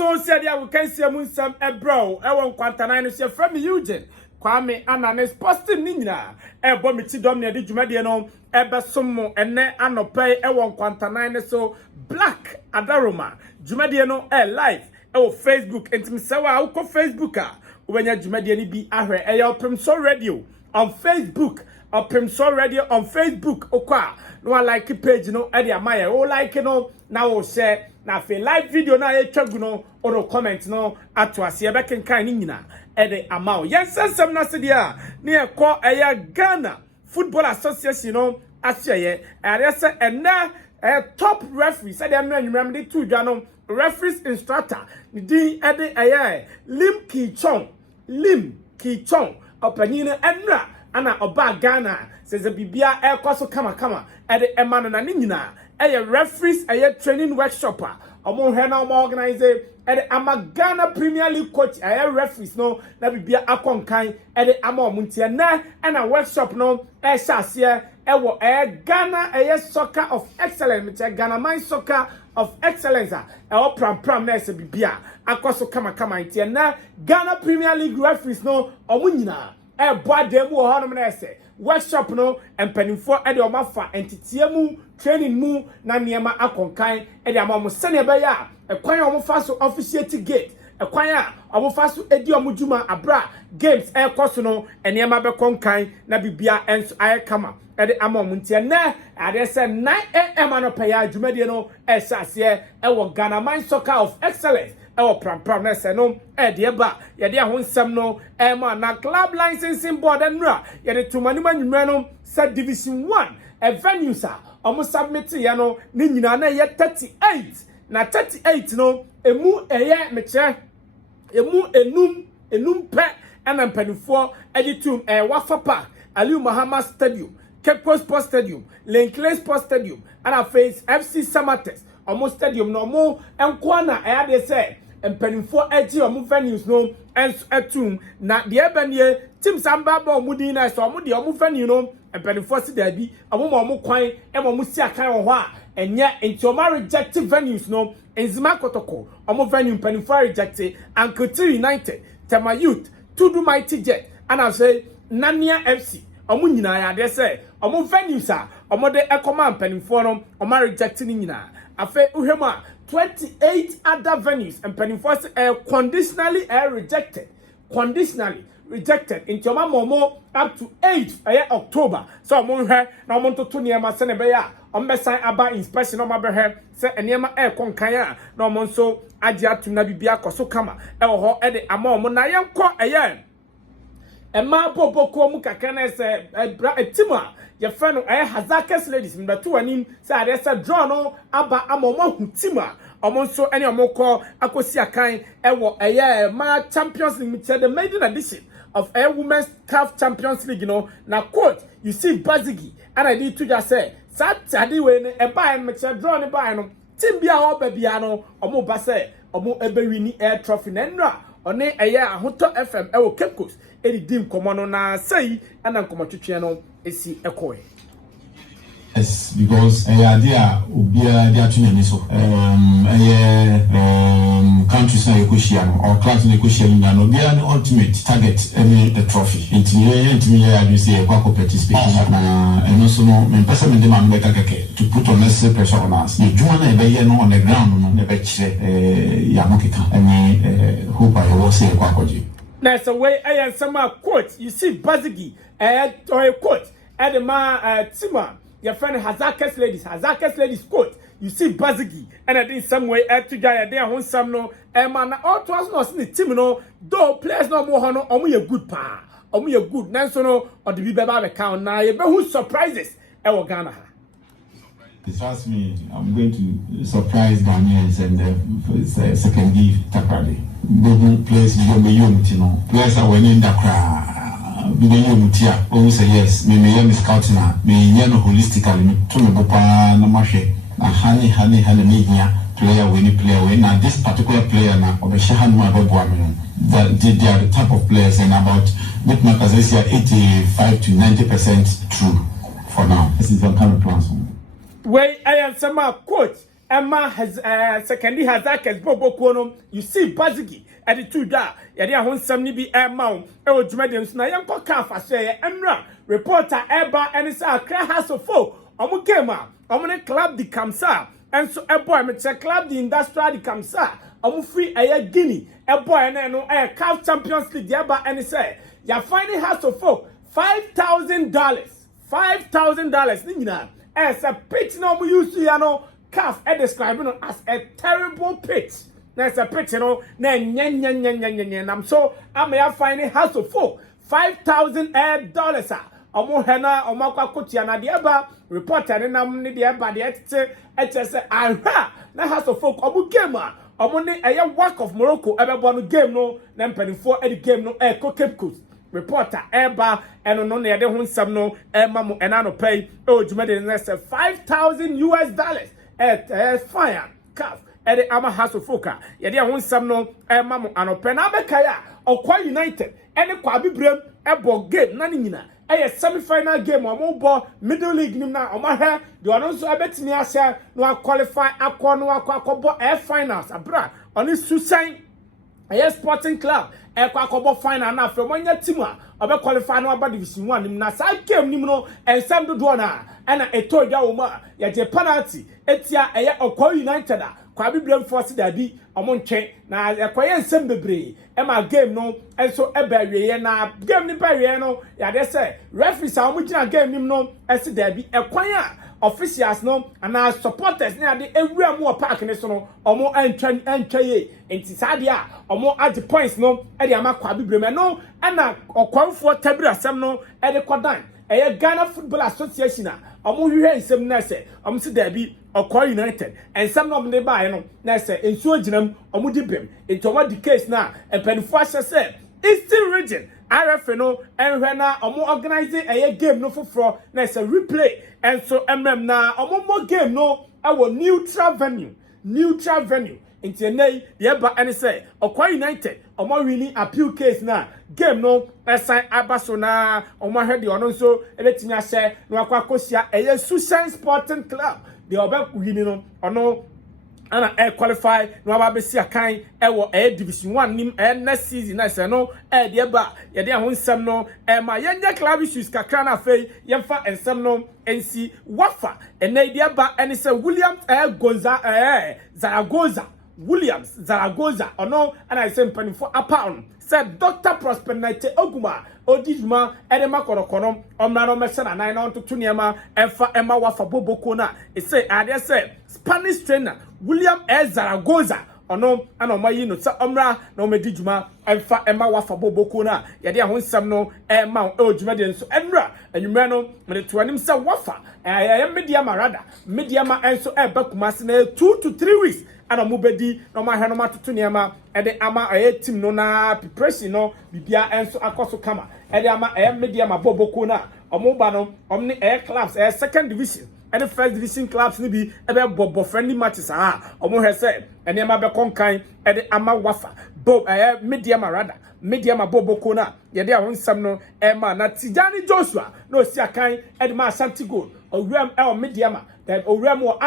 so said ya we can see some ebro e won kwantana no se from Eugene Kwame Ananes posting ni nyina e bo mi ti dom na de dwumade no e be som ene anopai e won kwantana ne so Black Adaroma dwumade no e live e wo Facebook enti sewa wo Facebook a wo benya dwumade ni bi ahwe e ya Primso Radio on Facebook Primso Radio on Facebook okwa no like page no e de amaye o like no na wo share na fe live video na e twagu no o comment no ato ase e be kenkan ni nyina e de amawo yensensem na se dia na e ko eya Ghana Football Association no asiye e se ena top referee said dem no anwuram de tu dwa no referees instructor ni din e de eya Lim Ki Chong opanyin enra ana oba Ghana seze bibia e kwaso kama e de ema no na ni nyina referees training workshop omo hwe na omo organize ama Ghana Premier League coach referees no na bibia akonkan de ama omuntie na workshop no hyasie wo Ghana soccer of excellence Ghana man soccer of excellence pram na ese bibia akoso kama ntie na Ghana Premier League referees no omo nyina boademu ho no na ese workshop no empanimfo de omafa entitiemu training mu na niema akonkan de amamu sene be ya ekwan omofa so officiate gate ekwan a omofa so edi omuduma abra games ekoso no niema be konkan na bibia enso ayekama de amamu ntie na ade se 9 am anopa adwumade no esase wo Ghana Man Soccer of Excellence pram na se no de ba ye de ho nsem no ma na club licensing board nra ye de tumani manwumre no sa division 1 venues a omo submit ya no ni nyina na ye 38 na 38 no emu meche emu enum pe ana mpanifo editum Wafa Park Aliu Muhammad Stadium Cape Coast Sports Stadium Lenkley Sports Stadium ana face FC Samatex omo stadium no mo enko na de say empanifo egi omo venues no enso atum na de ebanie team samba ba omo din na so omo de omo venue no empanifo si da bi omo kwan omo si akan wo ho a enye enti omo rejected venues no enzima kotoko omo venue empanifo rejected Ankoti United Tema Youth Tudu Mighty Jet ana say Nania FC omo nyina ya de say omo venues a omo de ekoma empanifo no omo rejected ni nyina afa uhema 28 other venues and pennyforce conditionally rejected in Choma Momo up to 8 October. So Monhe, now Monto Tuniama Senebea, on Besai Aba inspection on my behalf, say Eniama Air Konkaya, no Monso, Adia to Nabibia Kosokama, El Ede Amon Monayam Ko Ayan. And Ma Popo Mukakana say a Tima. Your friend Hazakes ladies in the two and in say there's a draw no aba amomo hutima omonso any omoko akosia kan ewo ma Champions League the maiden edition of Women's CAF Champions League na quote you see Bazigi and I did to just say Saturday when e buy me draw ne buy no team bia ho ba bia no omo ba say omo ebe wini air trophy na nra one ahoto FM ewo Cape Coast dim komo no na say ana komo twetwe no esi ekoe. Yes, because idea ubia dia tunani so countries na ekoshia or class na ekoshia nya no bia the ultimate target any the trophy intimi ya you say kwa participate na eno so no me pesa me de ma me keke to put unnecessary pressure on us the juma na be ye no on the ground no be kire ya mokeka any hope I will say kwa koji. That's a way I am some quote you see Bazigi or a quote at the Tima your friend Hazakes ladies quote you see Bazigi and I think some way to Jaya there on some no man all to us no team no though players no more no omo ye good pa omo ye good nanso no or the bibeba account na ye be who surprises e Ghana. Trust me, I'm going to surprise Ghanaians and the second give Takrade. Good players you be young, players are winning the crowd. Mutia, always say yes, me scouting, me holistically, me to me bopa na mashe, na honey media player win. Now this particular player now, Obeshahan Mabogwami, that they are the type of players and about with my position 85 to 90% true for now. This is the current plans. Way I am some quote Emma has secondly Hazakes Bobo Kono. You see Bazigi at the two da. Yadia Hon Samni be air mount. Oh, Jumadians na young Kafa say Emra reporter Eba and it's a cry house of folk. Omukema, Omune Club the Kamsa. And so a boy met a club the industrial the Kamsa. Free a Guinea, a boy and no a CAF Champions League Yaba and say, you're finding house of folk $5,000. $5,000 Nina. As a pitch no we use to know CAF describing as a terrible pitch. That's a pitch, I'm so I'm finding house of folk $5,000. Hena Omaka Kutiana Diaba reporter and I'm the Eba the HSA Aha na house of folk Obukema. Omone a work of Morocco ever game no then penny for the game no Cape Coast reporter Eba and no near the hun some no Mamu and ano pay oh Jumadi next $5,000 fire calf at the Ama house of Foka yet there hun some no Mamu ano penabekaya or Kwa United and the Kwabi Brem ebo game nanina a semi-final game or more middle league nimna or my hair you are also a bet me as no qualify aqua air finals abra on this Susan a sporting club a quacobo final now from one year team or qualify no about division 1 nimna side game nimno and some do dona and a told ya yet a penalty etia a Okwa United Kwabi Brem force daddy omonche na ekwaye nsem bebre e ma game no enso ebawie na game ni bawie no ya de say referees a omugina game nim no ese daddy ekwan a officials no and supporters na de ewura mu park ne so no omo antwa ye enti sade a omo age points no e de ama Kwabi Brem no na okwanfo tabira asem no e de kodan e Ghana Football Association a omo hwehwe nsem na se omo se daddy Okwa United and some of them buy no na say ensuo ginam omudi bem into what the case na empenfo ahye say Eastern region RF no enhwe na omo organizing a game no foforo na say replay and so na omo game no our neutral venue into nay the eba and say Okwa United omo winning appeal case na game no assign abaso na omo hwe de ono so ebetimi ahye no akwakosia a Susan Sporting Club the Obek winning no and qualify no aba see a kind division 1 nim next season na say no the eba ye dey ho nsem no ma yenja club issues kakra na fei yemfa ensem no nc wafa and the eba and say William Zaragoza ono and I say penny for upon said Dr. Prosper Nite Oguma Odijuma Edema Korokono Omrano Mesana 9 on to Tuniama Efa Emma Wafa Boboko na it say I say Spanish trainer William Zaragoza ono ana omayi no sa omra na omedijuma Efa Emma Wafa Boboko na yade ahonsam no ma ojuma de nso enra anwumre no me to anim sa Wafa media marada media ma enso bakumase na 2 to 3 weeks ana mubedi no ma hwe no matoto niema ede ama team no na preparation no bibia enso akoso kama ede ama media ma Boboko na omuba no omni clubs second division and the first division clubs ni bi ebe bobo friendly matches omo he say ene ma be konkan ede ama Wafa media marada media ma Boboko na yede ahonsam no ma na Tijani Joshua no si akan ede ma Ashanti Gold owuram media ma owuram o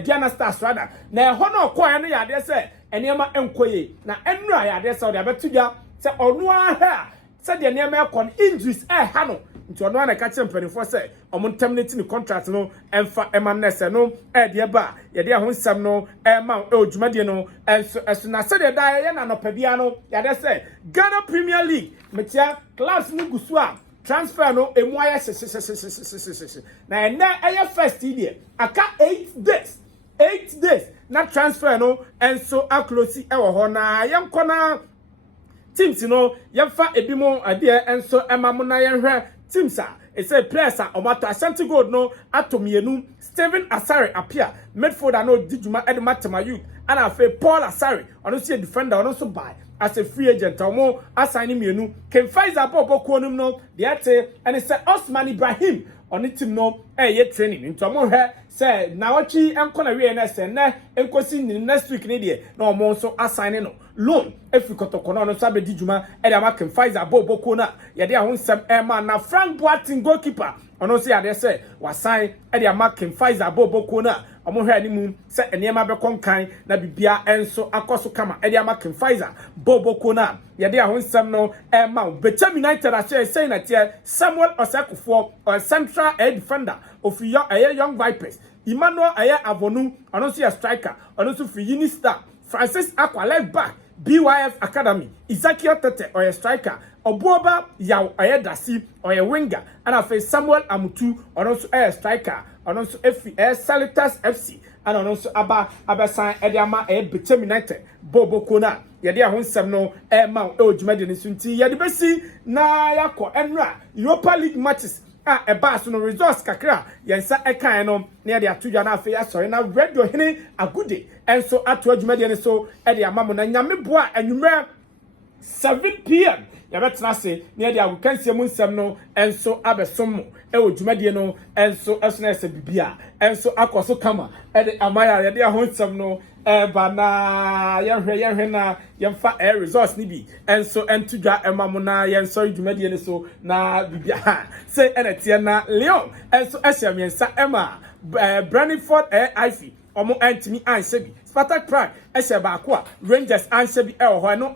Diana Stars rather na ho no kwa no yade say ene ma enkoye na enura yade say o de abetuja say onu aha say de ene ma ekon injuries ha no nti ono na ka champion say omo terminate ni contract no emfa emanese no de ba ye de ahonsam no ma ojumade no enso na say de da ye na no pabia no ya de say Ghana Premier League metia clubs ni gusu a transfer no emu aya na ena first year aka 8 days na transfer no enso aklosi ewo ho na yenko na teams no yemfa ebimo ade enso emamu na yenhwe teams it say players omato Ashanti Gold no atomienu Steven Asare appear midfielder no Dijuma Edmatama youth and afa Paul Asare ono see defender ono so buy as a free agent omo assign mienu Ken Faiza Boboko no the ate and it say Osman Ibrahim on the team no training into omo he say na wachi enko na we na say na enkosi next week ni de na omo so assign no loan efikotokono no sabe Dijuma ama Ken Faiza Boboko na ye de ahonsam ma na Frank Boateng goalkeeper ono say ade say wasign ama Ken Faiza Boboko na omo hwe animu se enema be konkan na bibia enso akoso kama e dia makin Pfizer boboko na ye dia ho nsem no ma Bechem United a say na tie Samuel Osakufo central air defender of Young Vipers Emmanuel Avonu ono so striker ono so fi Unistar Francis Akwa left back BYF Academy Ezekiel Tete or striker Obuoba Yaw Dasi or winger and afa Samuel Amutu or also striker or also Salitas FC and also Abasan Ediama Bechem United Boboko na yede ahonsem no ma ojumade ne sunti yede besi na yakọ enra Europa League matches eba so no results kakra yensa ekan no na yede atodwa na afa asori na radio hene agude enso ato adwumade ne so ede amamo na nyame boa anwumre 7 p.m. yabetena se na yede agukansie mu nsem no enso abesom ojumade no enso esona ese bibia enso akoso kama ede amaya yede ahonsem no bana yehwe na yemfa results ni bi enso entudwa emamuna yenso dwumade ne so na bibia say enetie na Leon enso ehye ema Brentford Ivy omo antimi ansebi Spartak Prague ehye baako a Rangers ansebi ho no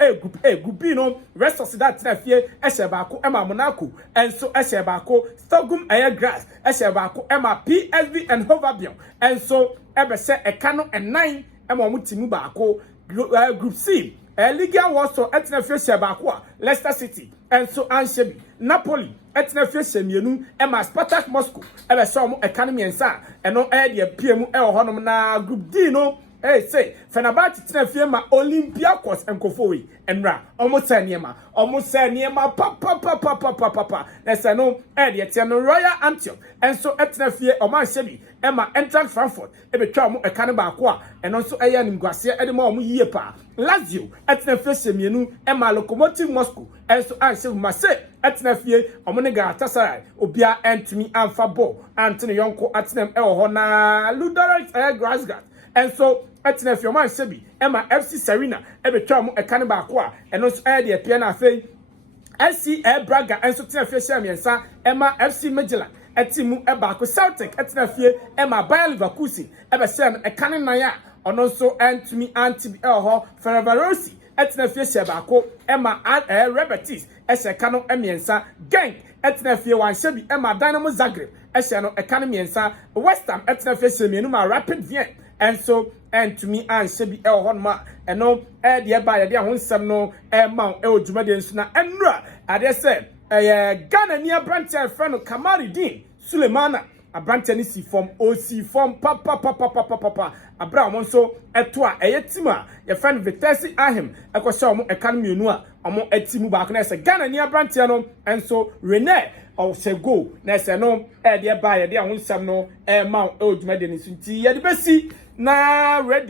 group B no rest of that na fie ehye baako ema Monaco enso ehye baako Stockholm Grass ehye baako ema PSV and Hoverbion enso ebese eka no enan ema mutimu baako group C Liga Warsaw etna fie baako a Leicester City enso ansebi Napoli etna fie mienu ema Spartak Moscow ebe so mo economy ensa eno de PM honom na group D no say Fenerbahce etna fie ma Olympiacos enkofowi enra omo se niema papa na se no de etia no Royal Antioch enso etna fie omo ansebi ema Eintracht Frankfurt ebe twa omo economy baako a eno nso eye nimguase ede ma omo yie pa Lazio etna fie mienu ema Lokomotiv Moscow enso ansebi Marseille etna fie omo ne Galatasaray obia entumi amfa ball antene yonko atenem ho na Ludogorets Grazgat enso etna fie omo ansebi ema FC Serena ebe twa omo ekane baako a eno nso de pia na afei SC Braga enso tena fie miensa ema FC Midtjylland etimu baako Celtic etna fie ema Bayer Leverkusen ebe se no ekane nan a ono nso entumi antibi ho Ferencvarosi etna fie baako ema Rebetis ese no emiensa Genk etna fie wansebi ema Dynamo Zagreb ese no ekane miensa West Ham etna fie mienu ma Rapid Wien enso entumi ansebi honma eno de ba ye de ahonsem no ma ojumade nso na enura ade se Ghana ni abranche friend Kamaridin Sulemana abranche ni si form OC form papa abra mo nso eto a yetima ye friend Vitesse Ahem ekosha mo ekan mienu a omo etimu ba ko na se Ghana ni abranche no enso Rene Osego na se no de ba ye de ahonsem no ma ojumade nso nti ye de besi na radio